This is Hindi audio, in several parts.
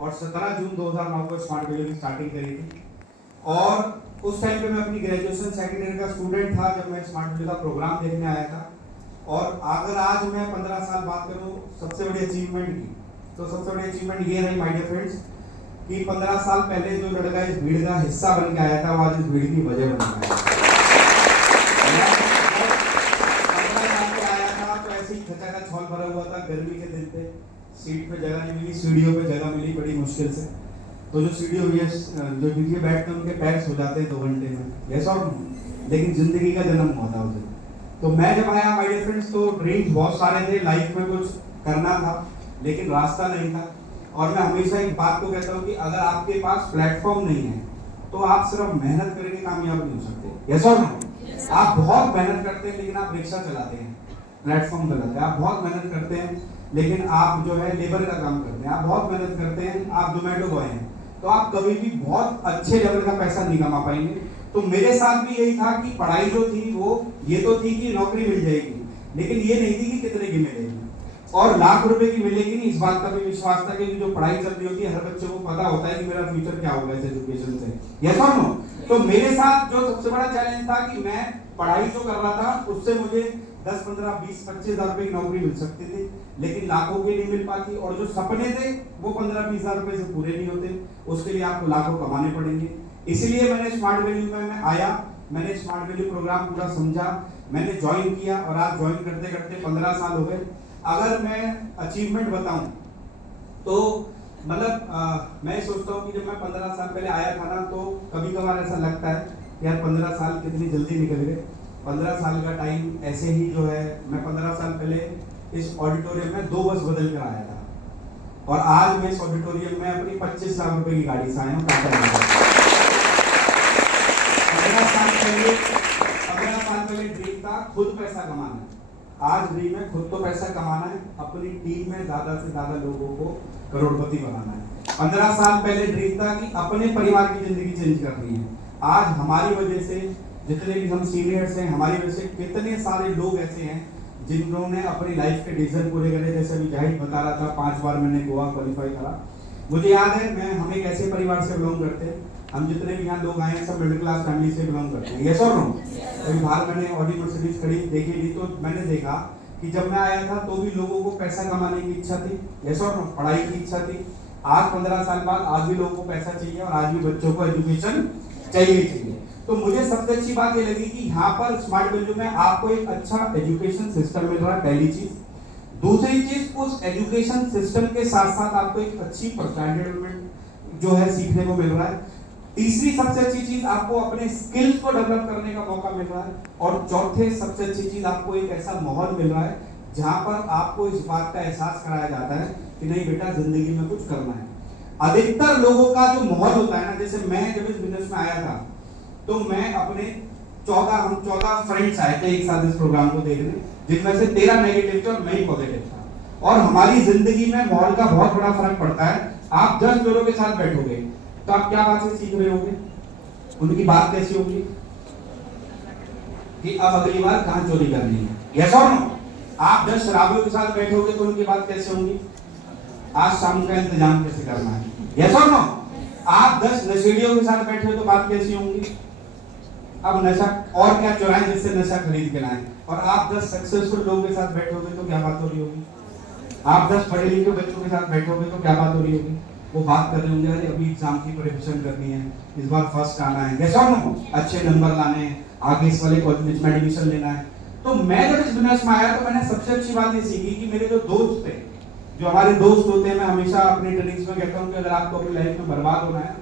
और 17 जून 2009 को स्मार्ट वैल्यू की स्टार्टिंग करी थी। और उस टाइम पे मैं अपनी ग्रेजुएशन सेकेंड ईयर का स्टूडेंट था जब मैं स्मार्ट वैल्यू का प्रोग्राम देखने आया था। और अगर आज मैं 15 साल बात करूं सबसे बड़ी अचीवमेंट की, तो सबसे बड़ी अचीवमेंट ये रही माय डियर फ्रेंड्स कि 15 साल पहले जो लड़का इस भीड़ का हिस्सा बन के आया था वो आज इस भीड़ की वजह बन गया है। 15 साल पे आया था तो ऐसे ही खचाखच हॉल भरा हुआ था, गर्मी के दिन पे सीट पे जगह नहीं मिली, सीढ़ियों पे जगह मिली बड़ी मुश्किल से। तो जो सीढ़ियों पे जो नीचे बैठते हैं उनके पैर सो जाते हैं 2 घंटे में, यस और नो। लेकिन जिंदगी का जन्म हुआ था उस दिन। तो मैं जब आया माय डियर फ्रेंड्स तो ड्रीम्स बहुत सारे थे, लाइफ में कुछ करना था लेकिन रास्ता नहीं था। और मैं हमेशा एक बात को कहता हूँ कि अगर आपके पास प्लेटफॉर्म नहीं है तो आप सिर्फ मेहनत करके कामयाब नहीं हो सकते, यस और नो। आप बहुत मेहनत करते हैं लेकिन आप रिक्शा चलाते हैं, प्लेटफॉर्म गलत है। आप बहुत मेहनत करते हैं लेकिन आप जो है लेबर का काम करते हैं। आप बहुत मेहनत करते हैं, आप जोमेटो बॉय हैं, तो आप कभी भी बहुत अच्छे लेवल का पैसा नहीं कमा पाएंगे। तो मेरे साथ भी यही था कि पढ़ाई जो थी वो ये तो थी कि नौकरी मिल जाएगी, लेकिन ये नहीं थी कि कितने की मिलेगी और लाख रुपए की मिलेगी नहीं, इस बात का भी विश्वास था कि जो पढ़ाई चल रही होती है हर बच्चे को पता होता है कि मेरा फ्यूचर क्या होगा इस एजुकेशन से, यस और नो। तो मेरे साथ जो सबसे बड़ा चैलेंज था कि मैं पढ़ाई जो कर रहा था उससे मुझे 10, 15, 20, 25 हजार रुपए की नौकरी मिल सकती थी लेकिन लाखों की नहीं मिल पाती। और जो सपने थे वो 15, 20 हजार रुपए से पूरे नहीं होते, उसके लिए आपको लाखों कमाने पड़ेंगे। इसलिए मैंने स्मार्ट वैल्यू में आया, मैंने स्मार्ट वैल्यू प्रोग्राम पूरा समझा, मैंने ज्वाइन किया और आज ज्वाइन करते करते 15 साल हो गए। अगर मैं अचीवमेंट बताऊं तो मतलब मैं सोचता हूँ कि जब मैं 15 साल पहले आया था ना तो कभी कभार ऐसा लगता है यार 15 साल कितनी जल्दी निकल गए। 15 साल का टाइम ऐसे ही जो है, मैं 15 साल पहले इस ऑडिटोरियम में 2 बस बदल कर आया था और आज मैं इस ऑडिटोरियम में अपनी 25 लाख रुपए की गाड़ी से आया हूँ। 15 साल पहले ड्रीम था खुद पैसा कमाना, आज ड्रीम है खुद तो पैसा कमाना है, अपनी टीम में ज्यादा से ज्यादा लोगों को करोड़पति बनाना है। 15 साल पहले ड्रीम था कि अपने परिवार की जिंदगी चेंज करनी है। आज हमारी वजह से जितने भी हम सीनियर्स हैं, हमारी वजह से कितने सारे लोग ऐसे हैं जिन्होंने अपनी लाइफ के डिसीजन पूरे करे। जैसे अभी जाहिद बता रहा था 5 बार मैंने गोवा क्वालिफाई करा। मुझे याद है हम एक ऐसे परिवार से बिलोंग करते हैं, हम जितने भी यहाँ लोग आए हैं सब मिडिल क्लास फैमिली से बिलोंग करते हैं, यस और नो। अभी बाहर मैंने ऑडी मर्सिडीज खड़ी देखी थी तो मैंने देखा कि जब मैं आया था तो भी लोगों को पैसा कमाने की इच्छा थी, यस और नो, पढ़ाई की इच्छा थी। आज 15 साल बाद आज भी लोगों को पैसा चाहिए और आज भी बच्चों को एजुकेशन चाहिए। तो मुझे सबसे अच्छी बात ये लगी कि यहाँ पर स्मार्ट वैल्यू में आपको एक अच्छा एजुकेशन सिस्टम मिल रहा है, पहली चीज। दूसरी चीज उस एजुकेशन सिस्टम के साथ साथ आपको एक अच्छी पर्सनैलिटी डेवलपमेंट जो है सीखने को मिल रहा है। तीसरी सबसे अच्छी चीज आपको अपने स्किल्स को डेवलप करने का मौका मिल रहा है। और चौथे सबसे अच्छी चीज आपको एक ऐसा माहौल मिल रहा है जहां पर आपको इस बात का एहसास कराया जाता है कि नहीं बेटा जिंदगी में कुछ करना है। अधिकतर लोगों का जो माहौल होता है ना, जैसे मैं जब इस बिजनेस में आया था तो मैं अपने 14 फ्रेंड्स आए थे एक साथ इस प्रोग्राम को देखने, जिनमें से 13 नेगेटिव थे और मैं ही पॉजिटिव था। और हमारी जिंदगी में माहौल का बहुत बड़ा फर्क पड़ता है। आप 10 लोगों के साथ बैठोगे तो आप क्या बातें सीख रहे होंगे, उनकी बात कैसी होगी कि अब अगली बार कहां चोरी करनी है, यस और नो। आप 10 शराबियों के साथ बैठोगे तो उनकी बात कैसे होगी, आज शाम का इंतजाम कैसे करना है, यस और नो। आप 10 नशेड़ियों के साथ बैठे हो तो बात कैसी होंगी, अब नशा और क्या चुराएं जिससे नशा खरीद के लाएं। और आप 10 सक्सेसफुल लोगों के साथ बैठोगे तो क्या बात हो रही होगी, आप 10 पढ़े लिखे बच्चों के साथ बैठोगे तो क्या बात हो रही होगी। वो बात कर रहे होंगे अरे अभी एग्जाम की प्रिपरेशन करनी है, इस बार फर्स्ट आना है, यस और नो, अच्छे नंबर लाने हैं, आगे इस वाले कॉलेज में एडमिशन लेना है। तो मैं जब इस बिजनेस में आया तो मैंने सबसे अच्छी बात ये सीखी कि मेरे जो दोस्त थे, जो हमारे दोस्त होते हैं, मैं हमेशा अपनी ट्रेनिंग्स में कहता हूँ कि अगर आपको अपनी लाइफ में बर्बाद होना है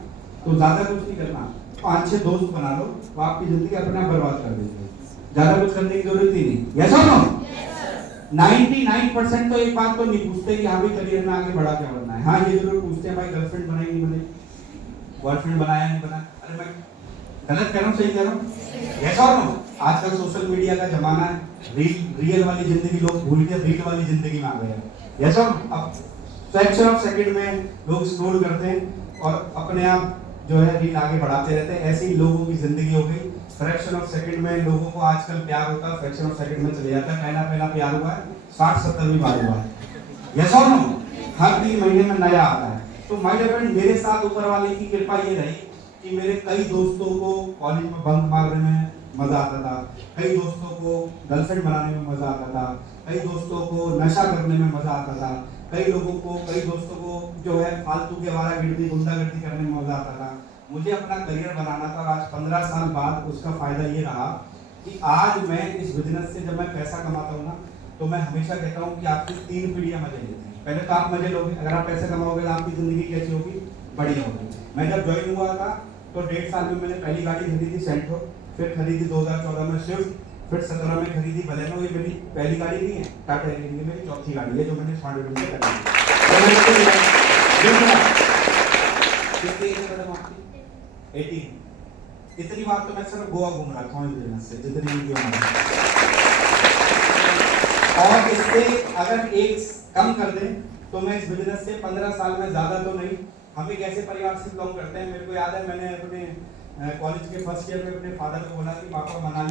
तो ज्यादा कुछ नहीं करना, 5-6 दोस्त बना लो, वो आपकी जिंदगी अपने आप बर्बाद कर देंगे, ज्यादा कुछ करने की जरूरत ही नहीं, यस और नो। 99% तो एक बात तो नहीं पूछते कि हाँ भी करियर में आगे बढ़ा क्या बनना है। हाँ ये जरूर पूछते हैं भाई गर्लफ्रेंड बनाई नहीं बनाई, बॉयफ्रेंड बनाया नहीं बनाया। अरे मैं गलत कह रहा हूँ सही कह रहा हूँ, यस और नो। आजकल सोशल मीडिया का जमाना है, रियल वाली जिंदगी लोग भूल के रील वाली जिंदगी में आ गए हैं, यस और नो। अब फ्रैक्शन ऑफ सेकंड में लोग स्क्रॉल करते हैं और अपने आप जो है रील आगे बढ़ाते रहते हैं, ऐसे ही लोगों की जिंदगी हो गई। फ्रैक्शन ऑफ सेकंड में लोगों को आजकल प्यार होता है, फ्रैक्शन ऑफ सेकंड में चले जाता है। पहला प्यार हुआ है 60-70 भी बार हुआ है, यस और नो। हर 3 महीने में नया आता है। तो माय डियर फ्रेंड, मेरे साथ ऊपर वाले की कृपा ये रही कि मेरे कई दोस्तों को कॉलेज में बंक मारने में मजा आता था, कई दोस्तों को गर्लफ्रेंड बनाने में मजा आता था, कई दोस्तों को नशा करने में मजा आता था, कई दोस्तों को जो है फालतू के आवारागर्दी गुंडागर्दी करने में मजा आता था। मुझे अपना करियर बनाना था। आज 15 साल बाद उसका फायदा ये रहा कि आज मैं इस बिजनेस से जब मैं पैसा कमाता हूँ ना, तो मैं हमेशा कहता हूँ कि आपकी 3 पीढ़ियां मजे लेती हैं। पहले तो आप मजे लोगे, अगर आप पैसे कमाओगे तो आपकी जिंदगी कैसी होगी, बढ़िया होगी। मैं जब ज्वाइन हुआ था तो 1.5 साल में मैंने पहली गाड़ी खरीदी सेंट्रो, फिर खरीदी 2014 में स्विफ्ट, फिर 17 में खरीदी बलेनो। ये मेरी पहली गाड़ी नहीं है, टाटा की, ये मेरी चौथी गाड़ी है जो मैंने स्मार्ट बिजनेस से खरीदी। 18। इतनी बात तो मैं सिर्फ गोवा घूम रखा हूँ इस बिजनेस से, जितनी भी क्यों। और इससे अगर एक कम कर दें तो मैं इस बिजनेस से 15 साल में ज्यादा तो नहीं। हम एक ऐसे परिवार से बिलोंग करते हैं, मेरे को याद है मैंने अपने कॉलेज के फर्स्ट ईयर में अपने फादर को बोला कि पापा मनाली